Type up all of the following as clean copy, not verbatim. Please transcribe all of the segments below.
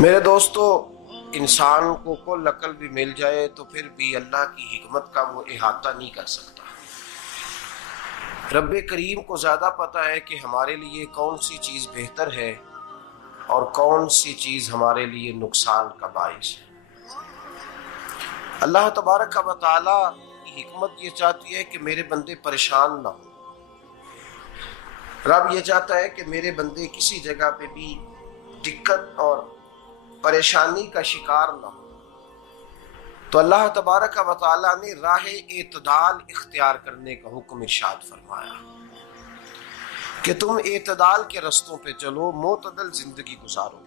मेरे दोस्तों, इंसान को कुल अकल भी मिल जाए तो फिर भी अल्लाह की हिकमत का वो इहाता नहीं कर सकता। रब्बे करीम को ज़्यादा पता है कि हमारे लिए कौन सी चीज़ बेहतर है और कौन सी चीज़ हमारे लिए नुकसान का बाइस है। अल्लाह तबारक व तआला की हिकमत ये चाहती है कि मेरे बंदे परेशान ना हो। रब ये चाहता है कि मेरे बंदे किसी जगह पे भी दिक्कत और परेशानी का शिकार ना हो। तो अल्लाह तबारक व तआला ने राह एतदाल इख्तियार करने का हुक्म इरशाद फरमाया कि तुम एतदाल के रस्तों पे चलो, मोतदल जिंदगी गुजारो,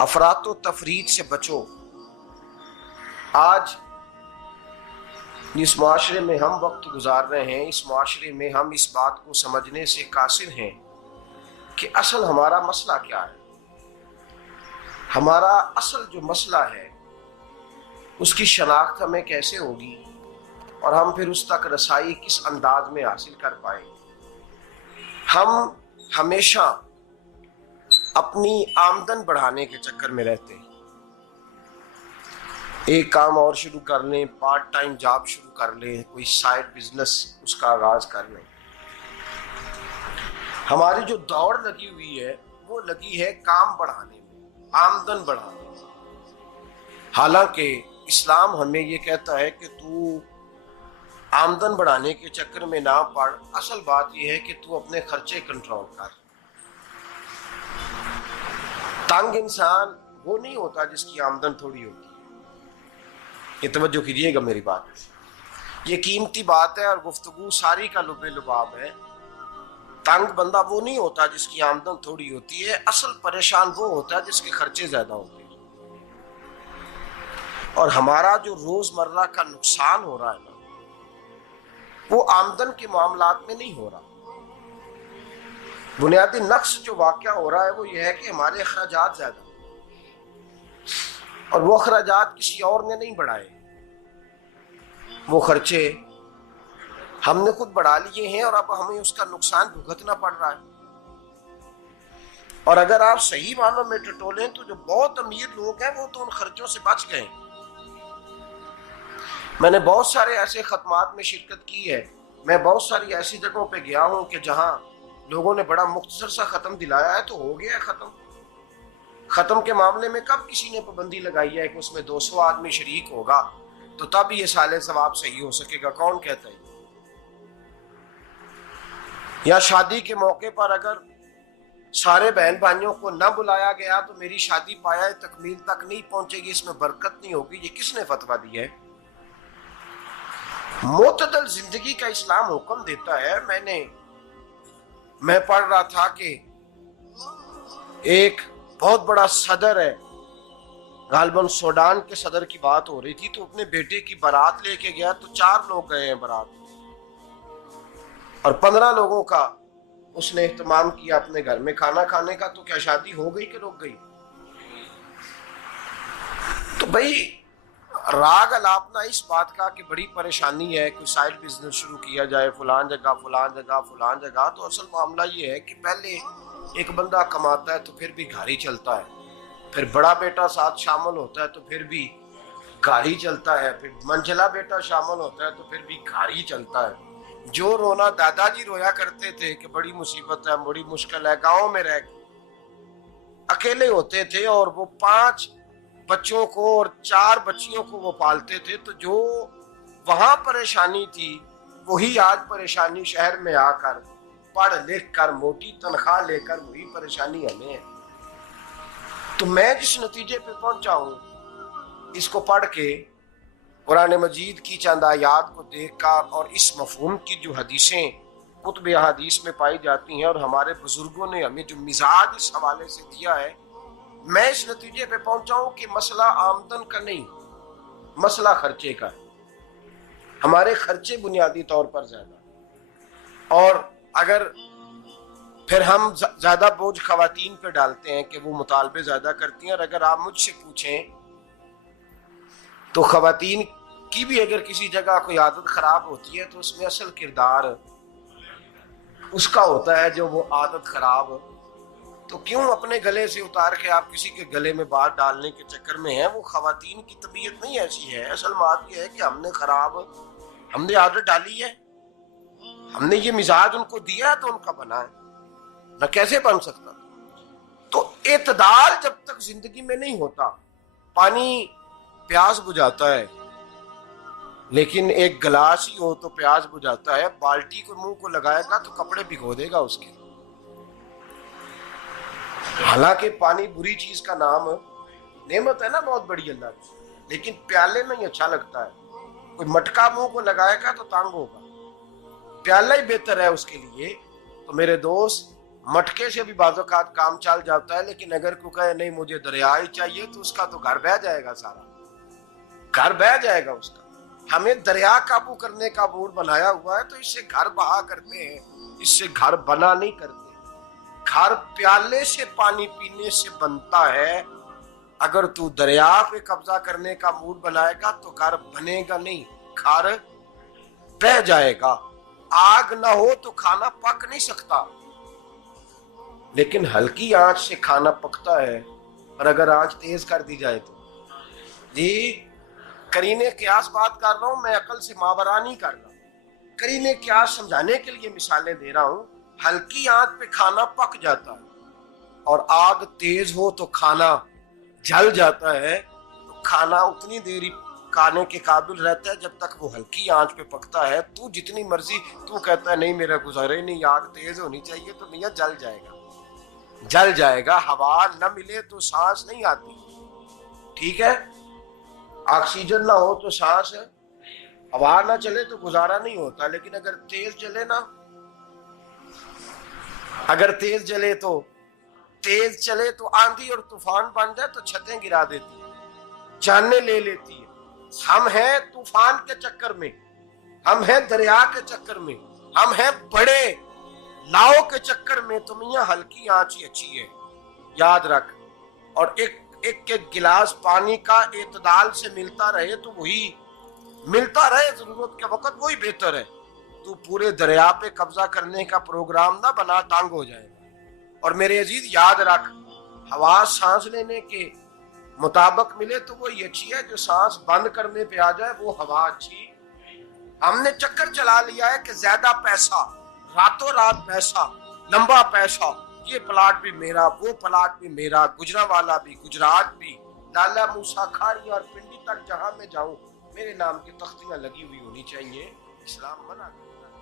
अफरातो तफरीद से बचो। आज जिस माशरे में हम वक्त गुजार रहे हैं, इस माशरे में हम इस बात को समझने से कासिर हैं कि असल हमारा मसला क्या है। हमारा असल जो मसला है उसकी शनाख्त हमें कैसे होगी और हम फिर उस तक रसाई किस अंदाज में हासिल कर पाएंगे। हम हमेशा अपनी आमदन बढ़ाने के चक्कर में रहते हैं। एक काम और शुरू कर लें, पार्ट टाइम जॉब शुरू कर लें, कोई साइड बिजनेस उसका आगाज कर लें। हमारी जो दौड़ लगी हुई है वो लगी है काम बढ़ाने में, आमदन बढ़ाने में। हालांकि इस्लाम हमें ये कहता है कि तू आमदन बढ़ाने के चक्कर में ना पड़। असल बात यह है कि तू अपने खर्चे कंट्रोल कर। तंग इंसान वो नहीं होता जिसकी आमदन थोड़ी होती है। ये तवज्जो कीजिएगा मेरी बात, ये कीमती बात है और गुफ्तगू सारी का लुबे लुबाब है। तंग बंदा वो नहीं होता जिसकी आमदन थोड़ी होती है। असल परेशान वो होता है जिसके खर्चे ज्यादा होते हैं। और हमारा जो रोजमर्रा का नुकसान हो रहा है ना, वो आमदन के मामलात में नहीं हो रहा। बुनियादी नक्श जो वाक़या हो रहा है वो ये है कि हमारे अखराजात ज्यादा, और वो अखराजात किसी और ने नहीं बढ़ाए। वो खर्चे हमने खुद बढ़ा लिए हैं और अब हमें उसका नुकसान भुगतना पड़ रहा है। और अगर आप सही मानों में टटोलें तो जो बहुत अमीर लोग हैं वो तो उन खर्चों से बच गए। मैंने बहुत सारे ऐसे खत्मात में शिरकत की है। मैं बहुत सारी ऐसी जगहों पे गया हूं कि जहां लोगों ने बड़ा मुख्तसर सा खत्म दिलाया है तो हो गया है खत्म। खत्म के मामले में कब किसी ने पाबंदी लगाई है कि उसमें 200 आदमी शरीक होगा तो तब ये साले सवाब सही हो सकेगा? कौन कहता है? या शादी के मौके पर अगर सारे बहन भाइयों को न बुलाया गया तो मेरी शादी पाया तकमील तक नहीं पहुंचेगी, इसमें बरकत नहीं होगी। ये किसने फतवा दिया है? मोतदल जिंदगी का इस्लाम हुक्म देता है। मैं पढ़ रहा था कि एक बहुत बड़ा सदर है, गालबन सूडान के सदर की बात हो रही थी, तो अपने बेटे की बारात लेके गया तो 4 लोग गए हैं बारात, और 15 लोगों का उसने एहतमाम किया अपने घर में खाना खाने का। तो क्या शादी हो गई कि रुक गई? तो भाई राग अलापना इस बात का कि बड़ी परेशानी है, कोई साइड बिजनेस शुरू किया जाए फलान जगह फलान जगह फलान जगह। तो असल मामला ये है कि पहले एक बंदा कमाता है तो फिर भी घर ही चलता है, फिर बड़ा बेटा साथ शामिल होता है तो फिर भी घर ही चलता है, फिर मंझला बेटा शामिल होता है तो फिर भी घर ही चलता है। जो रोना दादाजी रोया करते थे कि बड़ी मुसीबत है, बड़ी मुश्किल है, गाँव में रह अकेले होते थे और वो 5 बच्चों को और 4 बच्चियों को वो पालते थे, तो जो वहां परेशानी थी वही आज परेशानी शहर में आकर पढ़ लिख कर मोटी तनख्वाह लेकर वही परेशानी हमें है। तो मैं जिस नतीजे पे पहुंचा हूं इसको पढ़ के, कुरान मजीद की चंद आयात को देखकर और इस मफहूम की जो हदीसें कुतुब हदीस में पाई जाती हैं और हमारे बुजुर्गों ने हमें जो मिजाज इस हवाले से दिया है, मैं इस नतीजे पे पहुंचा हूं कि मसला आमदन का नहीं, मसला खर्चे का है। हमारे खर्चे बुनियादी तौर पर ज्यादा, और अगर फिर हम ज्यादा बोझ खवातीन पे डालते हैं कि वो मुतालबे ज्यादा करती हैं। और अगर आप मुझसे पूछें तो खवातीन की भी अगर किसी जगह कोई आदत खराब होती है तो उसमें असल किरदार उसका होता है जो वो आदत खराब तो क्यों अपने गले से उतार के आप किसी के गले में बात डालने के चक्कर में हैं? वो खवातीन की तबीयत नहीं ऐसी है। असल बात यह है कि हमने आदत डाली है, हमने ये मिजाज उनको दिया तो उनका बना है, न कैसे बन सकता। तो एतदाल जब तक जिंदगी में नहीं होता, पानी प्यास बुझाता है, लेकिन एक गिलास ही हो तो प्यास बुझाता है। बाल्टी को मुंह को लगाएगा तो कपड़े भिगो देगा उसके। हालांकि पानी बुरी चीज का नाम नेमत है ना, बहुत बड़ी अल्लाह की, लेकिन प्याले में ही अच्छा लगता है। कोई मटका मुंह को लगाएगा तो तंग होगा, प्याला ही बेहतर है उसके लिए। तो मेरे दोस्त, मटके से भी बाज़-औक़ात काम चल जाता है, लेकिन अगर कोई कहे नहीं मुझे दरिया ही चाहिए तो उसका तो घर बह जाएगा, सारा घर बह जाएगा उसका। हमें दरिया काबू करने का मूड बनाया हुआ है, तो इससे घर बहा करते हैं, इससे घर बना नहीं करते। घर प्याले से पानी पीने से बनता है। अगर तू दरिया पे कब्जा करने का मूड बनाएगा तो घर बनेगा नहीं, घर बह जाएगा। आग ना हो तो खाना पक नहीं सकता, लेकिन हल्की आंच से खाना पकता है। और अगर आंच तेज कर दी जाए तो जी, करीने क्यास बात कर रहा हूं मैं, अकल से मावरा नहीं कर रहा। करीने क्यास समझाने के लिए मिसालें दे रहा हूं। हल्की आंच पे खाना पक जाता है और आग तेज हो तो खाना जल जाता है। तो खाना उतनी देर ही खाने के काबिल रहता है जब तक वो हल्की आंच पे पकता है। तू जितनी मर्जी तू कहता है नहीं मेरा गुजारे नहीं, आग तेज होनी चाहिए, तो मियां जल जाएगा, जल जाएगा। हवा न मिले तो सांस नहीं आती, ठीक है। ऑक्सीजन ना हो तो सांस है, हवा ना चले तो गुजारा नहीं होता। लेकिन अगर तेज जले ना, अगर तेज जले तो तेज चले तो आंधी और तूफान बन जाए तो छतें गिरा देती है, जाने ले लेती है। हम हैं तूफान के चक्कर में, हम हैं दरिया के चक्कर में, हम हैं बड़े नाव के चक्कर में। तो मियां हल्की आंच ही अच्छी है, याद रख। और एक गिलास पानी का एतदाल से मिलता रहे तो वही मिलता रहे, जरूरत के वक्त वही बेहतर है। तू पूरे दरिया पे कब्जा करने का प्रोग्राम ना बना, तंग हो जाएगा। और मेरे अजीज याद रख, हवा सांस लेने के मुताबिक मिले तो वही अच्छी है, जो सांस बंद करने पे आ जाए वो हवा अच्छी। हमने चक्कर चला लिया है कि ज्यादा पैसा, रातों रात पैसा, लंबा पैसा, ये प्लाट भी मेरा, वो प्लाट भी मेरा, गुजरांवाला भी, गुजरात भी, लाला मूसा खारी और पिंडी तक जहां मैं जाऊं मेरे नाम की तख्तियां लगी हुई होनी चाहिए। इस्लाम मना